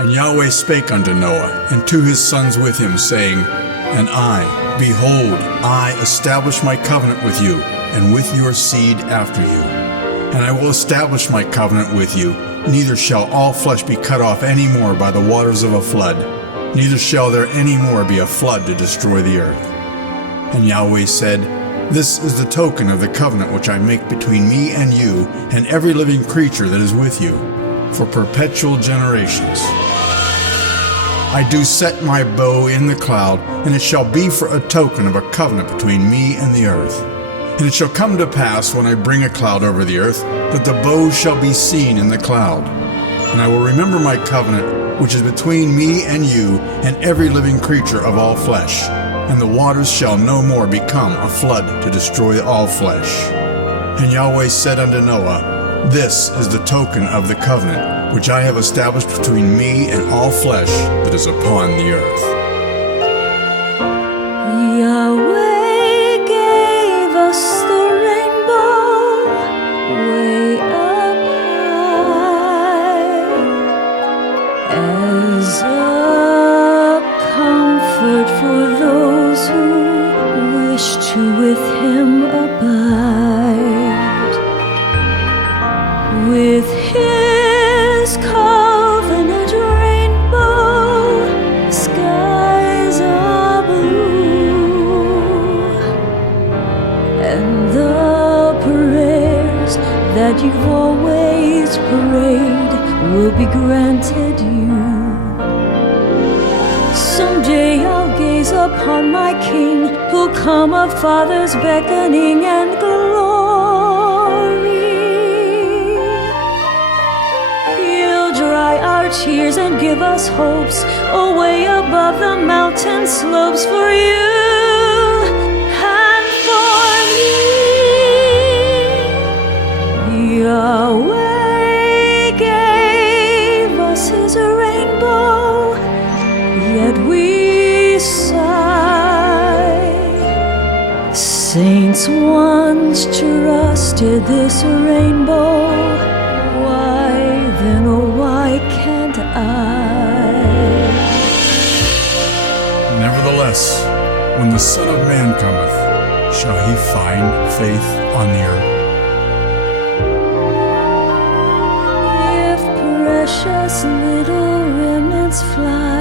And Yahweh spake unto Noah, and to his sons with him, saying, And I, behold, I establish my covenant with you, and with your seed after you. And I will establish my covenant with you, neither shall all flesh be cut off any more by the waters of a flood, neither shall there any more be a flood to destroy the earth. And Yahweh said, This is the token of the covenant which I make between me and you, and every living creature that is with you, for perpetual generations. I do set my bow in the cloud, and it shall be for a token of a covenant between me and the earth. And it shall come to pass, when I bring a cloud over the earth, that the bow shall be seen in the cloud. And I will remember my covenant, which is between me and you, and every living creature of all flesh. And the waters shall no more become a flood to destroy all flesh. And Yahweh said unto Noah, This is the token of the covenant, which I have established between me and all flesh that is upon the earth. Yahweh gave us the rainbow way up high as a comfort for those who wish to with him abide. With his covenant rainbow, skies are blue, and the prayers that you've always prayed will be granted you. Someday I'll gaze upon my King, who'll come of fathers beckoning and glory. He'll dry our tears and give us hopes away above the mountain slopes for you and for me. Yahweh gave us his rainbow, yet we sigh. Saints once trusted this rainbow. Why then, oh why can't I? Nevertheless, when the Son of Man cometh, shall he find faith on the earth? If precious little remnants fly